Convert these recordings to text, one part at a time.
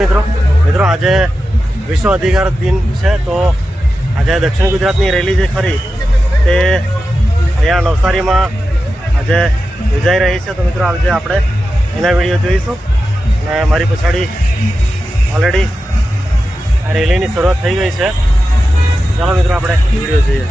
મિત્રો આજે વિશ્વ અધિકાર દિન છે, તો આજે દક્ષિણ ગુજરાતની રેલી જે ખરી તે અહીંયા નવસારીમાં આજે યોજાઈ રહી છે. તો મિત્રો આજે આપણે એના વિડીયો જોઈશું અને મારી પછાડી ઓલરેડી આ રેલીની શરૂઆત થઈ ગઈ છે. ચાલો મિત્રો આપણે વિડીયો જોઈએ.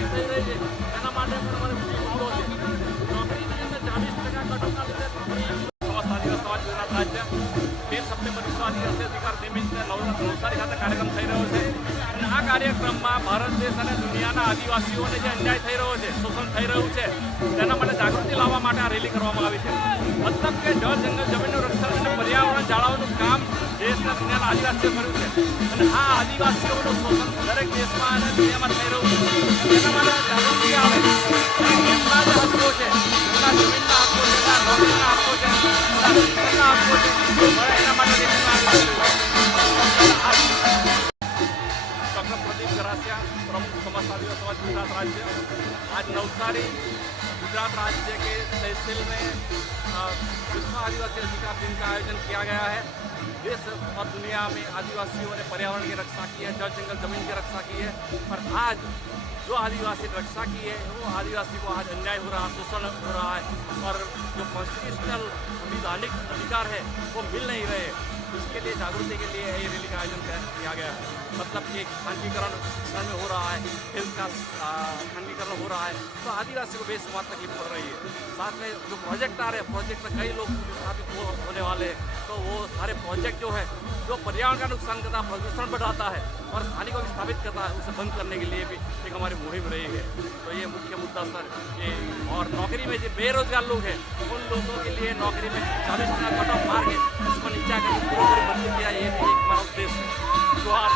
નોકરી થઈ રહી છે એના માટે પણ અમારે મુદ્દો છે. નોકરીની અંદર 40% કટોકના લીધે સમાજ આદિવાસી સમાજ ગુજરાત રાજ્ય 13 સપ્ટેમ્બર વિશ્વ આદિવાસી અધિકાર નિમિત્તે નવસારી ખાતે કાર્યક્રમ થઈ રહ્યો છે. અને આ કાર્યક્રમમાં ભારત દેશ અને દુનિયાના આદિવાસીઓને જે અન્યાય થઈ રહ્યો છે, શોષણ થઈ રહ્યું છે, તેના માટે જાગૃતિ લાવવા માટે આ રેલી કરવામાં આવી છે. મતલબ કે જળ જંગલ જમીનનું રક્ષણ અને પર્યાવરણ જાળવવાનું કામ દેશના દુનિયાના આદિવાસીઓ કર્યું છે. અને આ આદિવાસીઓનું શોષણ દરેક દેશમાં અને દુનિયામાં થઈ રહ્યું છે. તેના માટે જાગૃતિ આવે એમના જે હક્કો છે, એમના જમીનના હક્કો છે, એમના નોકરીના હક્કો છે, એમના શિક્ષણના હક્કો છે, એના માટે રેલીમાં ડૉક્ટર પ્રદીપ ગરાસિયા, प्रमुख समाज आदिवासी समाज गुजरात राज्य, आज नवसारी गुजरात राज्य के तहसील में विश्व आदिवासी अधिकार दिन का आयोजन किया गया है। देश और दुनिया में आदिवासियों ने पर्यावरण की रक्षा की है, जल जंगल जमीन की रक्षा की है, पर आज जो आदिवासी रक्षा की है वो आदिवासी को आज अन्याय हो रहा है, शोषण हो रहा है और जो कॉन्स्टिट्यूशनल संविधानिक अधिकार है वो मिल नहीं रहे। इसके लिए जागृति के लिए ये रैली का आयोजन किया गया है। मतलब कि खानगीकरण शिक्षण में हो रहा है, हेल्थ का खानगीकरण हो रहा है, तो आदिवासी को बेशुमार तकलीफ पड़ रही है। साथ में जो प्रोजेक्ट आ रहे हैं, प्रोजेक्ट में कई लोग स्थापित होने वाले हैं, तो वो सारे प्रोजेक्ट जो है जो पर्यावरण का नुकसान करता है, प्रदूषण बढ़ाता है और स्थानिक को भी स्थापित करता है, उसे बंद करने के लिए भी एक हमारी मुहिम रही है। तो ये मुख्य मुद्दा सर ये, और नौकरी में जो बेरोजगार लोग हैं उन लोगों के लिए नौकरी में 40% कट ऑफ मार्क है, उसको नीचा करके पूरी बदली किया, ये भी एक हमारा उद्देश्य है। जो आप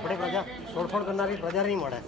આપણે પ્રજા તોડફોડ કરનારી પ્રજા નહીં મળે.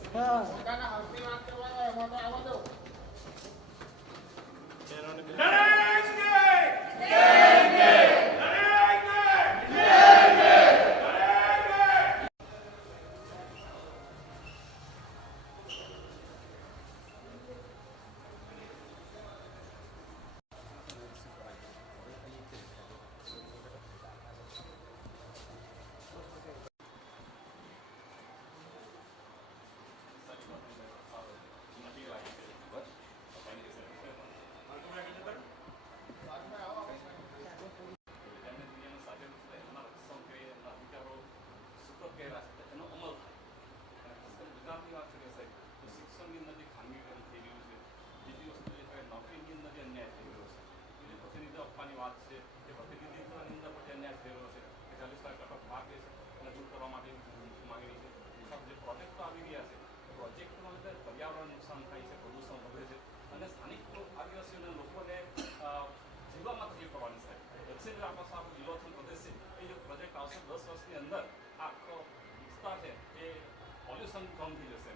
પોલ્યુશન કમ થઈ જશે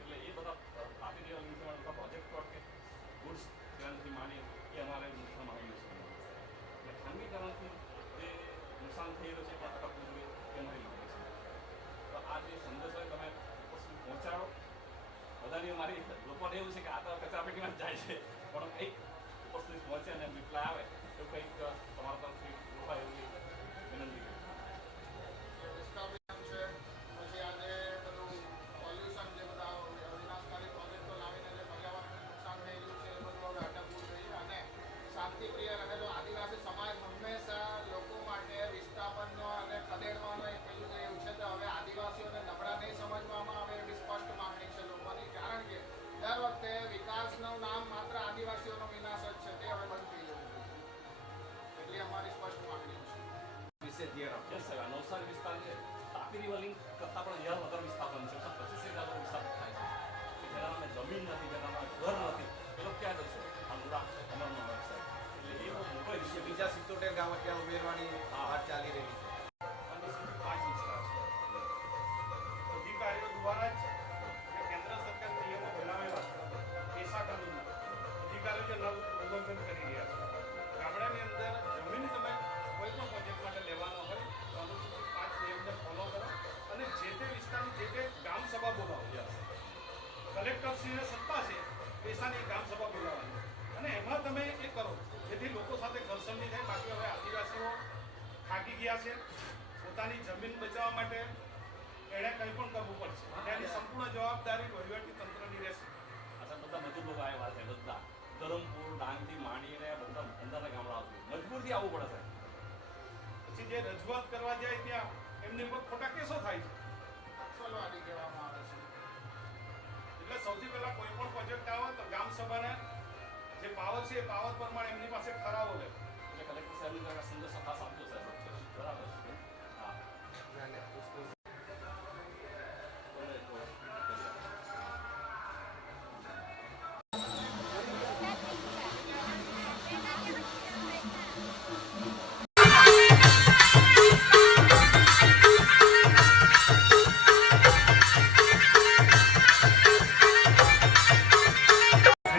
એટલે એ બધા ટ્રાફિક લેવલ પ્રોજેક્ટ અટકે ગુડ્સ ત્યાંથી માંડી એ અમારે નુકસાન આવી છે એટલે ખાનગીકરણથી જે નુકસાન થઈ રહ્યું છે એ અટકવું જોઈએ એ અમારી માંગ છે. તો આ જે સંદેશો તમે પહોંચાડો બધાની મારી લોકોને એવું છે કે આ તો કચરાપેટીમાં જ જાય છે પણ કંઈક ઉપસ્થિત પહોંચે અને રિપ્લાય આવે તો કંઈક તમારા તરફથી લોકો એવી વિનંતી કરી. શાંતિપ્રિય રહેલો આદિવાસી સમાજ હંમેશા લોકો માટે વિસ્થાપનનો અને ખદેડવાનો એક પેલું એવું છે કે હવે આદિવાસીઓને નબળા નહીં સમજવામાં આવે એવી સ્પષ્ટ માંગણી છે લોકોની. કારણ કે દર વખતે વિકાસનું નામ માત્ર આદિવાસીઓનો વિનાશ જ છે, તે હવે બંધ થઈ જવું જોઈએ એટલી અમારી સ્પષ્ટ માંગણી છે. કલેક્ટરશ્રીને સત્તા છે પૈસાની ગ્રામસભા બોલાવવાની અને એમાં તમે એ કરો જેથી લોકો સાથે ઘર્ષણ નહીં થાય. બાકી હવે આદિવાસીઓ થાકી ગયા છે. પોતાની જમીન બચાવવા માટે એણે કંઈ પણ કરવું પડશે. તેની સંપૂર્ણ જવાબદારી વહીવટી તંત્રની રહેશે. બધા મજૂર લોકો આવ્યા છે, બધા ધરમપુર ડાંગથી માંડીને બધા અંદરના ગામડા મજબૂરથી આવવું પડે છે. પછી જે રજૂઆત કરવા જાય ત્યાં એમની ઉપર ખોટા કેસો થાય છે. નક્સલવાદી કહેવામાં આવે છે. એટલે સૌથી પહેલા કોઈ પણ પ્રોજેક્ટ આવે તો ગ્રામ સભાને જે પાવર છે એ પાવર પ્રમાણે એમની પાસે ઠરાવો લે. એટલે કલેક્ટર સાહેબની દ્વારા સંદેશો ખાસ આપજો સાહેબ. બરાબર છે. હા.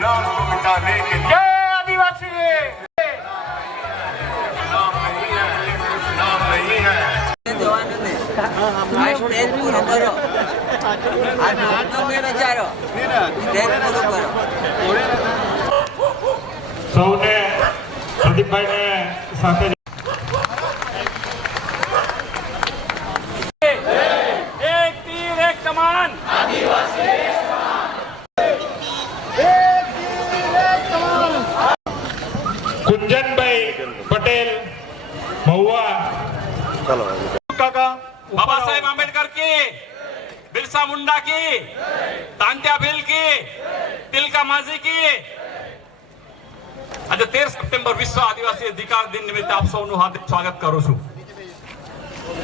नाम को मिटाने के लिए नाम नहीं है આ સ્ટેજ પૂરું કરો. આ નામનો મેં વિચારો સ્ટેજ પૂરું કરો. સૌને પ્રદીપભાઈને સાથે એક તીર એક કમાન. કુંજનભાઈ પટેલ મહુવા ચાલો કાકા बाबा साहेब आम्बेडकर की, बिरसा मुंडा की, तांत्या भील की, तिलका माझी की. આજે 13 સપ્ટેમ્બર વિશ્વ આદિવાસી અધિકાર દિન નિમિત્તે આપ સૌનું હાર્દિક સ્વાગત કરું છું.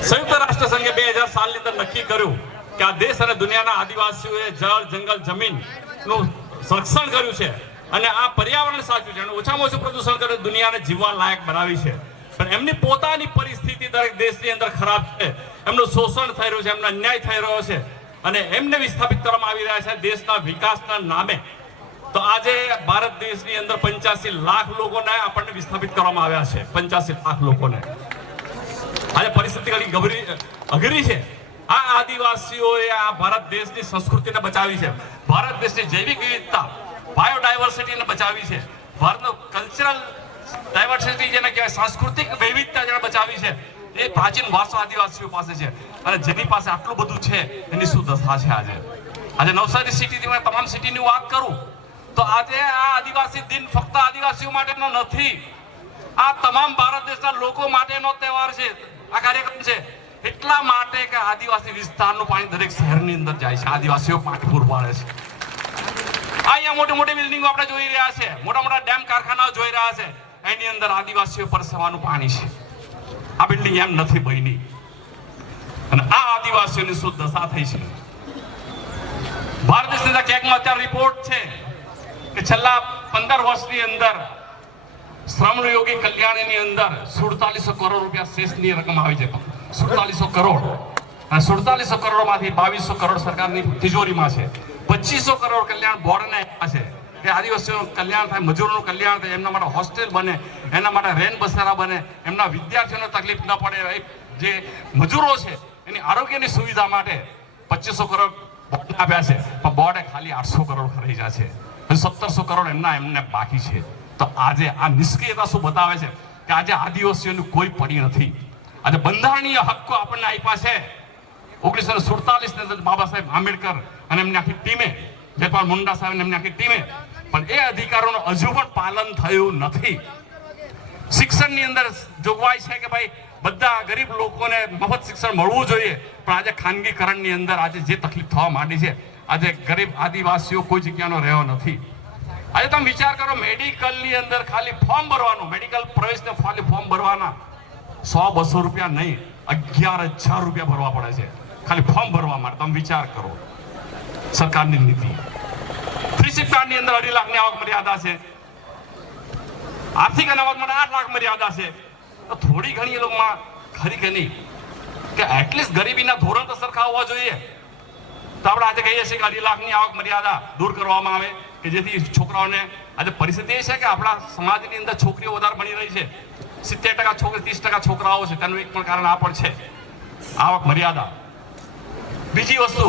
સંયુક્ત રાષ્ટ્ર સંઘે 2000 ની અંદર નક્કી કર્યું કે આ દેશ અને દુનિયાના આદિવાસીઓએ જળ, જંગલ, જમીનનું સંરક્ષણ કર્યું છે અને આ પર્યાવરણ સાચું છે અને ઓછામાં ઓછું પ્રદૂષણ કરે દુનિયાને જીવવા લાયક બનાવી છે. પણ એમની પોતાની પરિસ્થિતિ દરેક દેશની અંદર ખરાબ છે. એમનું શોષણ થઈ રહ્યું છે, એમનો અન્યાય થઈ રહ્યો છે અને એમને વિસ્થાપિત કરવામાં આવી રહ્યા છે દેશના વિકાસના નામે. તો આજે ભારત દેશની અંદર 85 લાખ લોકોને આપણને વિસ્થાપિત કરવામાં આવ્યા છે. 85 લાખ લોકોને આજે પરિસ્થિતિ ઘણી અઘરી છે. આ આદિવાસીઓએ આ ભારત દેશની સંસ્કૃતિને બચાવી છે, ભારત દેશની જૈવિક વિવિધતા, બાયોડાયવર્સિટીને બચાવી છે, ભારતનો કલ્ચરલ ડાયવર્સિટી જેને કહેવાય સાંસ્કૃતિક વિવિધતા જેને બચાવી છે. એ પ્રાચીન વારસો આદિવાસીઓ પાસે છે અને જેની પાસે આટલું બધું છે એની શું દશા છે આજે નવસારી સિટીથી મેં તમામ સિટીની વાત કરું તો આજે આ આદિવાસી દિન ફક્ત આદિવાસીઓ માટેનો નથી, આ તમામ ભારત દેશના લોકો માટેનો તહેવાર છે. આ કાર્યક્રમ છે એટલા માટે કે આદિવાસી વિસ્તારનું પાણી દરેક શહેરની અંદર જાય છે, આદિવાસીઓ પાણી પૂરું પાડે છે. અહીંયા મોટી મોટી બિલ્ડિંગો આપણે જોઈ રહ્યા છે, મોટા મોટા ડેમ કારખાનાઓ જોઈ રહ્યા છે, એની અંદર આદિવાસીઓ પરસવાનું પાણી છે. આ બિલ્ડિંગ એમ નથી બની અને આ આદિવાસીઓની શું દશા થઈ છે. ભારત દેશના ક્યાંકમાં અત્યારે રિપોર્ટ છે કે છેલ્લા 15 વર્ષની અંદર શ્રમયોગી કલ્યાણની અંદર 4700 કરોડ રૂપિયા શેષની રકમ આવી છે. 4700 કરોડ અને 4700 કરોડમાંથી 2200 કરોડ સરકારની તિજોરીમાં છે. 2500 કરોડ કલ્યાણ બોર્ડને આપ્યા છે કે આદિવાસીઓનું કલ્યાણ થાય, મજૂરોનું કલ્યાણ થાય, એમના માટે હોસ્ટેલ બને, એના માટે રેન બસેરા બને, એમના વિદ્યાર્થીઓને તકલીફ ન પડે. જે મજૂરો છે એની આરોગ્યની સુવિધા માટે 2500 કરોડ બોર્ડને આપ્યા છે, પણ બોર્ડે ખાલી 800 કરોડ ખરીદ્યા છે. 1700 કરોડ એમને બાકી છે. તો આજે આ નિષ્ક્રિયતા શું બતાવે છે કે આજે આદિવાસીઓનું કોઈ પડી નથી. આજે બંધારણીય હક્કો આપણને આપ્યા છે 1947 ની અંદર બાબા સાહેબ આંબેડકર અને એમની આખી ટીમે, જયપાલ મુંડા સાહેબ અને એમની આખી ટીમે, પણ એ અધિકારોનું હજુ પણ પાલન થયું નથી. શિક્ષણની અંદર જોગવાઈ છે કે ભાઈ બધા ગરીબ લોકોને મફત શિક્ષણ મળવું જોઈએ, પણ આજે ખાનગીકરણની અંદર આજે જે તકલીફ થવા માંડી છે, આજે ગરીબ આદિવાસીઓ કોઈ જગ્યાનો રહ્યો નથી. આજે તમે વિચાર કરો, મેડિકલની અંદર ખાલી ફોર્મ ભરવાનું, મેડિકલ પ્રવેશને ખાલી ફોર્મ ભરવાના 100-200 રૂપિયા નહીં, 11,000 રૂપિયા ભરવા પડે છે ખાલી ફોર્મ ભરવા માટે. તમે વિચાર કરો સરકારની નીતિ. ફ્રી શિક્ષણની અંદર 2.5 લાખની આવક મર્યાદા છે, આર્થિક અનામત માટે 8 લાખ મર્યાદા છે. તો થોડી ઘણી એ લોકોમાં ખરી કે નહીં કે એટલીસ્ટ ગરીબીના ધોરણ તો સરખા હોવા જોઈએ. તો આપણે આજે કહીએ છીએ કે 2.5 લાખની આવક મર્યાદા દૂર કરવામાં આવે કે જેથી છોકરાઓને, આજે પરિસ્થિતિ એ છે કે આપણા સમાજની અંદર છોકરીઓ વધારે ભણી રહી છે, 70% છોકરી, 30% છોકરાઓ છે. તેનું એક પણ કારણ આ પણ છે, આવક મર્યાદા. બીજી વસ્તુ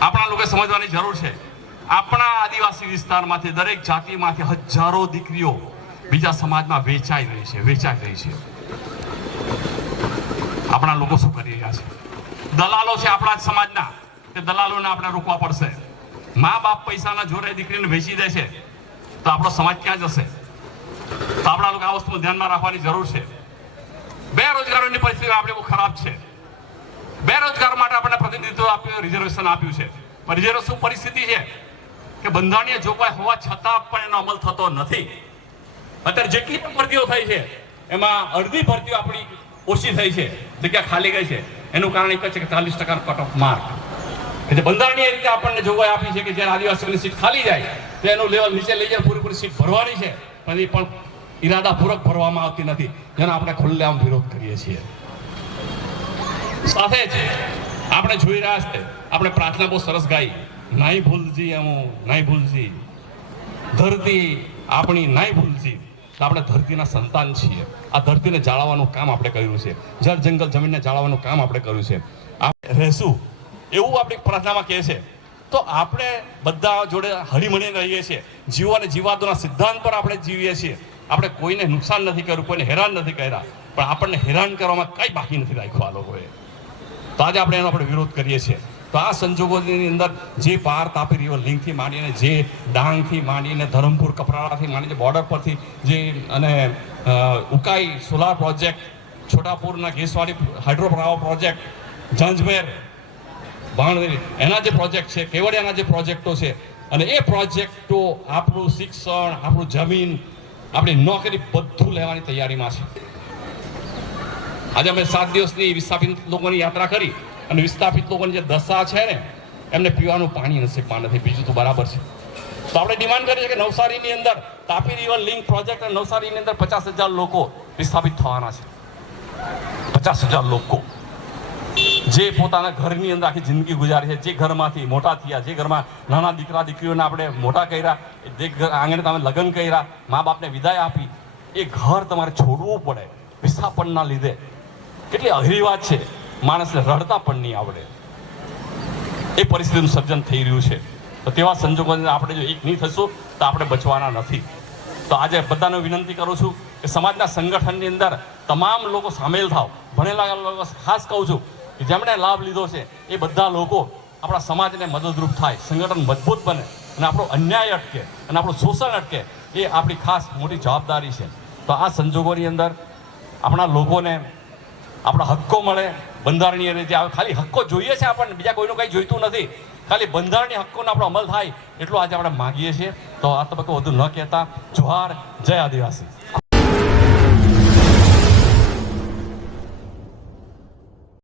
આપણા લોકોએ સમજવાની જરૂર છે, આપણા આદિવાસી વિસ્તારમાંથી દરેક જાતિમાંથી હજારો દીકરીઓ બીજા સમાજમાં વેચાઈ રહી છે. આપણા લોકો શું કરી રહ્યા છે? દલાલો છે આપણા જ સમાજના, તે દલાલોને આપણે રોકવા પડશે. મા બાપ પૈસાના જોરે દીકરીને વેચી દે છે, તો આપણો સમાજ ક્યાં જશે? તો આપણા લોકો આ વસ્તુ ધ્યાનમાં રાખવાની જરૂર છે. બેરોજગારોની પરિસ્થિતિ આપણે બહુ ખરાબ છે. બેરોજગાર માટે આપણે પ્રતિનિધિત્વ આપ્યું, રિઝર્વેશન આપ્યું છે. પણ રિઝર્વેશન પરિસ્થિતિ છે કે બંધારણીય જોગવાઈ હોવા છતાં પણ એનો અમલ થતો નથી. અત્યારે જેટલી પણ ભરતીઓ થઈ છે એમાં અડધી ભરતીઓ આપણી ઓછી થઈ છે, જગ્યા ખાલી ગઈ છે. એનું કારણ એક જ છે કે 40% કટ ઓફ માર્ક. એટલે બંધારણીય રીતે આપણને જોગવાઈ આપી છે કે જ્યારે આદિવાસીઓની સીટ ખાલી જાય તો એનું લેવલ નીચે લઈ જાય, પૂરેપૂરી સીટ ભરવાની છે, પણ એ પણ ઈરાદાપૂર્વક ભરવામાં આવતી નથી, જેનો આપણે ખુલ્લેઆમ વિરોધ કરીએ છીએ. સાથે જ આપણે જોઈ રહ્યા છે, આપણે પ્રાર્થના બહુ સરસ ગાઈ, નાઈ ભૂલજી અમુ નાઈ ભૂલજી, ધરતી આપણી નાઈ ભૂલજી. આપણે ધરતીના સંતાન છીએ. આ ધરતીને જાળવવાનું કામ આપણે કર્યું છે, જળ જંગલ જમીનને જાળવવાનું કામ આપણે કર્યું છે. આપણે રહેશું એવું આપણી પ્રાર્થનામાં કહે છે. તો આપણે બધા જોડે હળીમળીને રહીએ છીએ, જીવો અને જીવાતોના સિદ્ધાંત પર આપણે જીવીએ છીએ. આપણે કોઈને નુકસાન નથી કર્યું, કોઈને હેરાન નથી કર્યા, પણ આપણને હેરાન કરવામાં કંઈ બાકી નથી રાખ્યું આ લોકોએ. તો આજે આપણે એનો વિરોધ કરીએ છીએ. તો આ સંજોગોની અંદર જે પાર તાપી રિવર લિંકથી માંડીને, જે ડાંગથી માંડીને, ધરમપુર કપરાડાથી માંડીને, બોર્ડર પરથી જે અને ઉકાઈ સોલાર પ્રોજેક્ટ, છોટાપુરના ગેસવાળી હાઇડ્રો પાવર પ્રોજેક્ટ, જંજમેર ભાણવેરી એના જે પ્રોજેક્ટ છે, કેવડિયાના જે પ્રોજેક્ટો છે, અને એ પ્રોજેક્ટો આપણું શિક્ષણ, આપણું જમીન, આપણી નોકરી બધું લેવાની તૈયારીમાં છે. આજે અમે 7 દિવસની વિસ્થાપિત લોકોની યાત્રા કરી, અને વિસ્થાપિત લોકોની જે દશા છે ને, એમને પીવાનું પાણી નસીબમાં નથી, બીજું તો બરાબર છે. તો આપણે ડિમાન્ડ કરીએ છીએ કે નવસારીની અંદર તાપી રિવર લિંક પ્રોજેક્ટ અને નવસારીની અંદર 50,000 લોકો વિસ્થાપિત થવાના છે. 50,000 લોકો જે પોતાના ઘરની અંદર આખી જિંદગી ગુજારી છે, જે ઘરમાંથી મોટા થયા, જે ઘરમાં નાના દીકરા દીકરીઓને આપણે મોટા કર્યા, જે આંગણે તમે લગ્ન કર્યા, મા બાપને વિદાય આપી, એ ઘર તમારે છોડવું પડે વિસ્થાપનના લીધે. કેટલી અઘરી વાત છે. માણસને રડતા પણ નહીં આવડે, એ પરિસ્થિતિનું સર્જન થઈ રહ્યું છે. તો તેવા સંજોગોને આપણે જો એક નહીં થશું તો આપણે બચવાના નથી. તો આજે બધાને વિનંતી કરું છું કે સમાજના સંગઠનની અંદર તમામ લોકો સામેલ થાવ. ભણેલા લોકો ખાસ કહું છું કે જેમણે લાભ લીધો છે એ બધા લોકો આપણા સમાજને મદદરૂપ થાય, સંગઠન મજબૂત બને અને આપણો અન્યાય અટકે અને આપણું શોષણ અટકે, એ આપણી ખાસ મોટી જવાબદારી છે. તો આ સંજોગોની અંદર આપણા લોકોને આપણા હક્કો મળે બંધારણીય રીતે. ખાલી હક્કો જોઈએ છે આપણને, બીજા કોઈનું કંઈ જોઈતું નથી. ખાલી બંધારણીય હક્કોનો આપણો અમલ થાય એટલું આજે આપણે માગીએ છીએ. તો આ તબક્કો વધુ ન કહેતા, જોહાર, જય આદિવાસી.